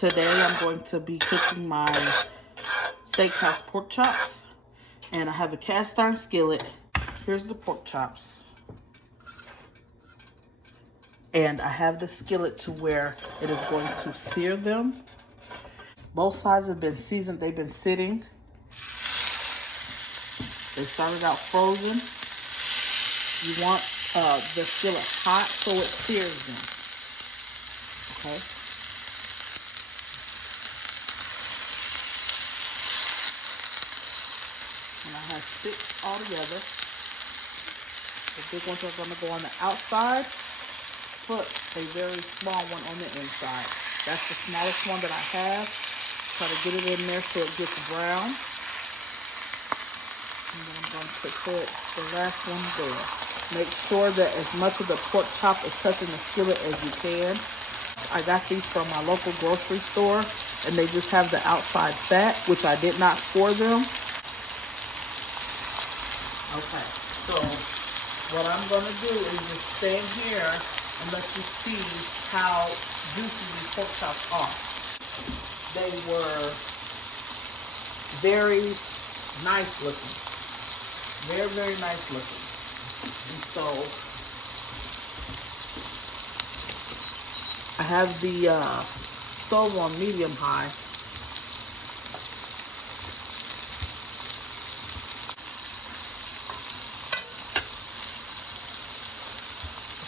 Today I'm going to be cooking my steakhouse pork chops, and I have a cast iron skillet. Here's the pork chops. And I have the skillet to where it is going to sear them. Both sides have been seasoned, they've been sitting. They started out frozen. You want the skillet hot so it sears them. Okay. And I have 6 altogether. The big ones are going to go on the outside. Put a very small one on the inside. That's the smallest one that I have. Try to get it in there so it gets brown. And then I'm going to put the last one there. Make sure that as much of the pork chop is touching the skillet as you can. I got these from my local grocery store, and they just have the outside fat, which I did not score them. Okay, so what I'm going to do is just stand here and let you see how juicy these pork chops are. They were very nice looking. Very, very nice looking. And so I have the stove on medium high.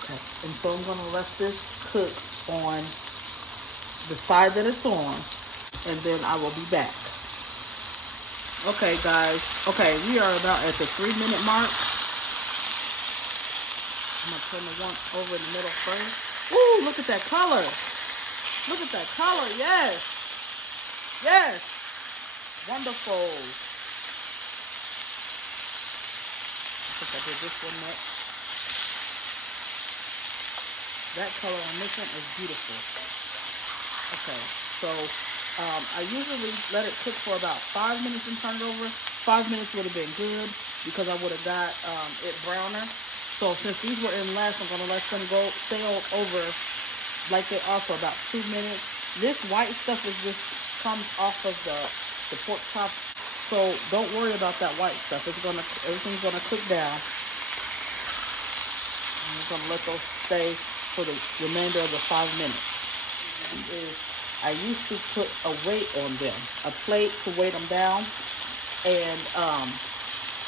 Okay, and so I'm gonna let this cook on the side that it's on, and then I will be back. Okay, guys. Okay, we are about at the 3-minute mark. I'm gonna turn the one over in the middle first. Ooh, look at that color. Look at that color. Yes. Yes. Wonderful. I think I did this one next. That color on this one is beautiful. Okay, so I usually let it cook for about 5 minutes and turn it over. 5 minutes would have been good because I would have got it browner. So since these were in less, I'm going to let them stay over like they are for about 2 minutes. This white stuff comes off of the pork chop. So don't worry about that white stuff. Everything's gonna cook down. I'm just gonna let those stay for the remainder of the 5 minutes. I used to put a weight on them, a plate to weight them down, and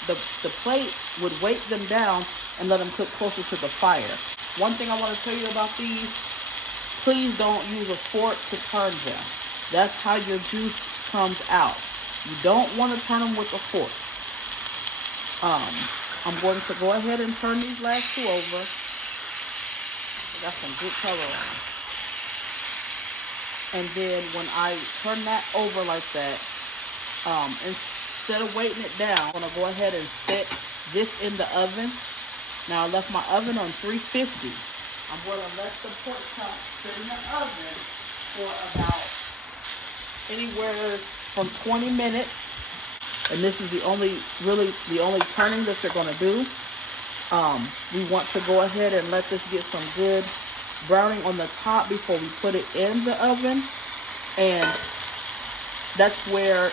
the plate would weight them down and let them cook closer to the fire. One thing I want to tell you about these, please don't use a fork to turn them. That's how your juice comes out. You don't want to turn them with a fork. I'm going to go ahead and turn these last 2 over. I got some good color on them. And then when I turn that over like that, instead of weighting it down, I'm going to go ahead and set this in the oven. Now I left my oven on 350. I'm going to let the pork chop sit in the oven for about anywhere from 20 minutes. And this is really the only turning that you're going to do. We want to go ahead and let this get some good browning on the top before we put it in the oven. And that's where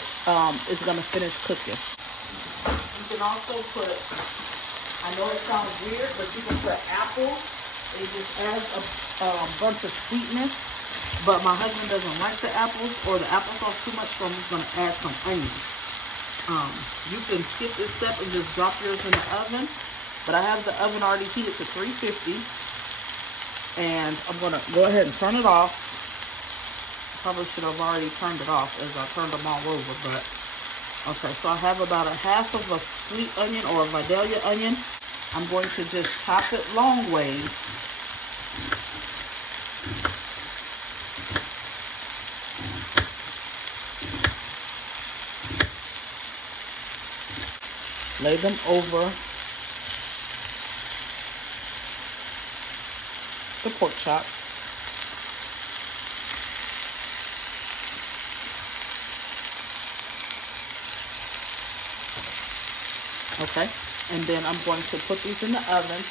it's going to finish cooking. You can also put, I know it sounds weird, but you can put apples. It just adds a bunch of sweetness. But my husband doesn't like the apples or the applesauce too much, so I'm just going to add some onions. You can skip this step and just drop yours in the oven. But I have the oven already heated to 350. And I'm going to go ahead and turn it off. Probably should have already turned it off as I turned them all over. But okay, so I have about a half of a sweet onion or a Vidalia onion. I'm going to just chop it long ways. Lay them over the pork chop. Okay, and then I'm going to put these in the oven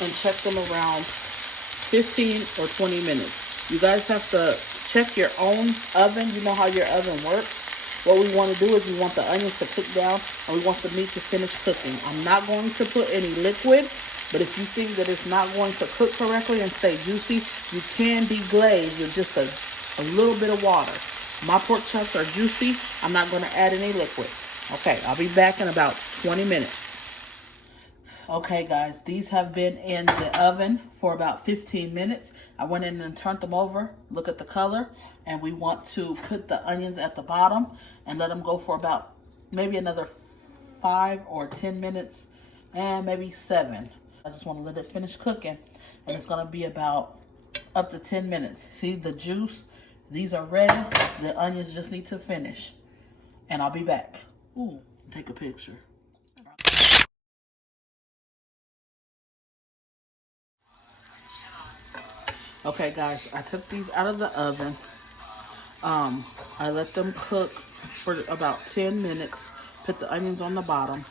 and check them around 15 or 20 minutes. You guys have to check your own oven. You know how your oven works. What we want to do is we want the onions to cook down, and we want the meat to finish cooking. I'm not going to put any liquid, but if you think that it's not going to cook correctly and stay juicy, you can deglaze with just a little bit of water. My pork chops are juicy. I'm not going to add any liquid. Okay, I'll be back in about 20 minutes. Okay, guys, these have been in the oven for about 15 minutes. I went in and turned them over. Look at the color. And we want to put the onions at the bottom and let them go for about maybe another 5 or 10 minutes, and maybe 7. I just want to let it finish cooking, and it's going to be about up to 10 minutes. See the juice? These are ready. The onions just need to finish, and I'll be back. Ooh, take a picture. Okay, guys, I took these out of the oven. I let them cook for about 10 minutes. Put the onions on the bottom.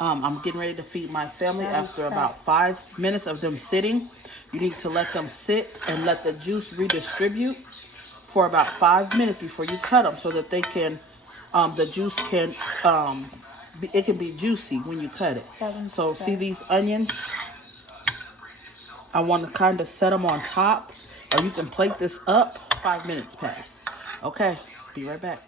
I'm getting ready to feed my family after about 5 minutes of them sitting. You need to let them sit and let the juice redistribute for about 5 minutes before you cut them, so that they can, the juice can, it can be juicy when you cut it. So see these onions? I want to kind of set them on top, or you can plate this up. 5 minutes pass. Okay, be right back.